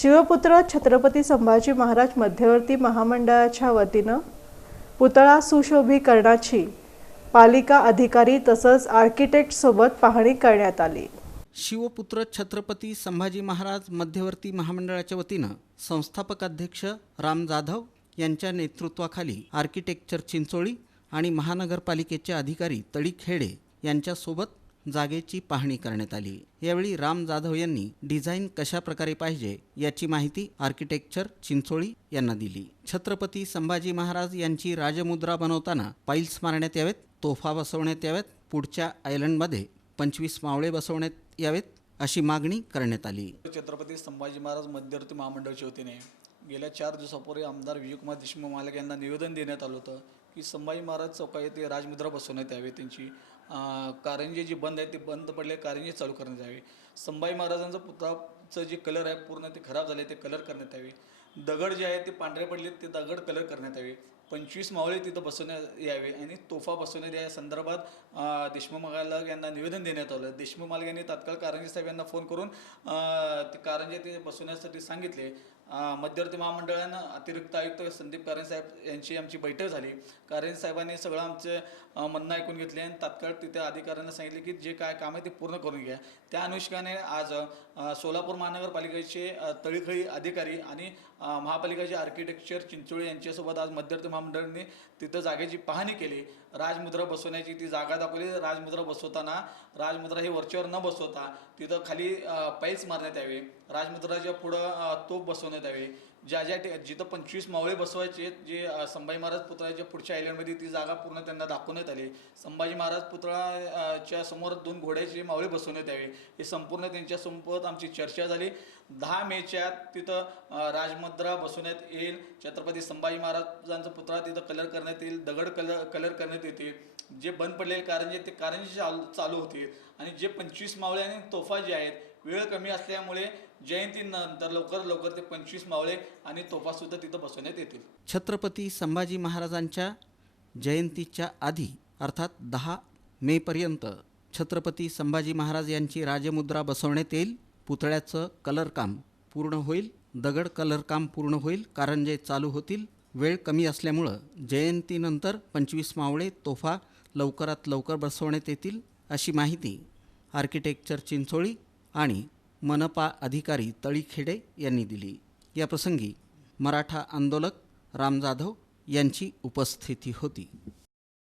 शिवपुत्र छत्रपती संभाजी महाराज मध्यवर्ती महामंडळाच्या वतीनं पुतळा सुशोभीकरणाची पालिका अधिकारी तसंच आर्किटेक्टसोबत पाहणी करण्यात आली. शिवपुत्र छत्रपती संभाजी महाराज मध्यवर्ती महामंडळाच्या वतीनं संस्थापक अध्यक्ष राम जाधव यांच्या नेतृत्वाखाली आर्किटेक्चर चिंचोळी आणि महानगरपालिकेचे अधिकारी तळी खेडे यांच्यासोबत जागेची पाहणी करण्यात आली. यावेळी राम जाधव यांनी डिझाईन कशा प्रकारे पाहिजे याची माहिती आर्किटेक्चर चिंचोळी यांना दिली. छत्रपती संभाजी महाराज यांची राजमुद्रा बनवताना पाईल्स मारण्यात यावेत तोफा बसवण्यात याव्यात पुढच्या आयलंडमध्ये पंचवीस मावळे बसवण्यात यावेत अशी मागणी करण्यात आली. छत्रपती संभाजी महाराज मध्यवर्ती महामंडळाच्या वतीने गेल्या चार दिवसापूर्वी आमदार विजयकुमार देशमुख मालक यांना निवेदन देण्यात आलं होतं की संभाजी महाराज चौका येथे राजमुद्रा बसवण्यात यावी त्यांची. कारंजे जी बंद आहे ते बंद पडले कारंजे चालू करण्यात यावी. संभाजी महाराजांचं पुतळाचं जे कलर आहे पूर्ण ते खराब झाले ते कलर करण्यात यावे. दगड जे आहे ते पांढरे पडले ते दगड कलर करण्यात यावे. पंचवीस मावळे तिथं बसवण्यात यावे आणि तोफा बसवण्यात या संदर्भात देशमुख मालक यांना निवेदन देण्यात आलं. देशमुख मालग यांनी तात्काळ कारंजे साहेब यांना फोन करून ते कारंजे ते बसवण्यासाठी सांगितले. मध्यवर्ती महामंडळानं अतिरिक्त आयुक्त संदीप कारंजे साहेब यांची आमची बैठक झाली. कारंजे साहेबांनी सगळं आमचं म्हणणं ऐकून घेतले आणि तात्काळ तिथे अधिकाऱ्यांना सांगितले की जे काय काम आहे ते पूर्ण करून घ्या. त्या अनुषंगाने आज सोलापूर महानगरपालिकेचे तळीखळी अधिकारी आणि महापालिकेचे आर्किटेक्चर चिंचोळे यांच्यासोबत आज मध्यवर्ती महामंडळाने तिथं जागेची पाहणी केली. राजमुद्रा बसवण्याची ती जागा दाखवली. राजमुद्रा बसवताना राजमुद्रा हे वरच्यावर न बसवता तिथं खाली पाईल्स मारण्यात यावे. राजमुद्राच्या पुढं तोप तोफ बसवण्यात यावे. ज्या ज्या जिथं पंचवीस मावळे बसवायचे जे संभाजी महाराज पुतळ्याच्या पुढच्या आयलंडमध्ये ती जागा पूर्ण त्यांना दाखवण्यात आली. संभाजी महाराज पुतळाच्या समोर दोन घोड्याचे मावळे बसवण्यात यावे. हे संपूर्ण त्यांच्यासोबत आमची चर्चा झाली. दहा मेच्या तिथं राजमुद्रा बसवण्यात येईल. छत्रपती संभाजी महाराजांचा पुतळा तिथं कलर करण्यात येईल. दगड कलर कलर करण्यात येतील जे बंद पडलेले कारंजे ते कारंजे चालू चालू होतील. आणि जे पंचवीस मावळे आणि तोफा जे आहेत वेळ कमी असल्यामुळे जयंतीनंतर लवकर लवकर ते पंचवीस मावळे आणि तोफा सुद्धा तिथं बसवण्यात येतील. छत्रपती संभाजी महाराजांच्या जयंतीच्या आधी अर्थात दहा मेपर्यंत छत्रपती संभाजी महाराज यांची राजमुद्रा बसवण्यात येईल. पुतळ्याचं कलरकाम पूर्ण होईल. दगड कलरकाम पूर्ण होईल. कारंजे चालू होतील. वेळ कमी असल्यामुळं जयंतीनंतर पंचवीस मावळे तोफा लवकरात लवकर बसवण्यात येतील अशी माहिती आर्किटेक्चर चिंचोळी आणि मनपा अधिकारी तळीखेडे यांनी दिली. याप्रसंगी मराठा आंदोलक राम जाधव यांची उपस्थिती होती.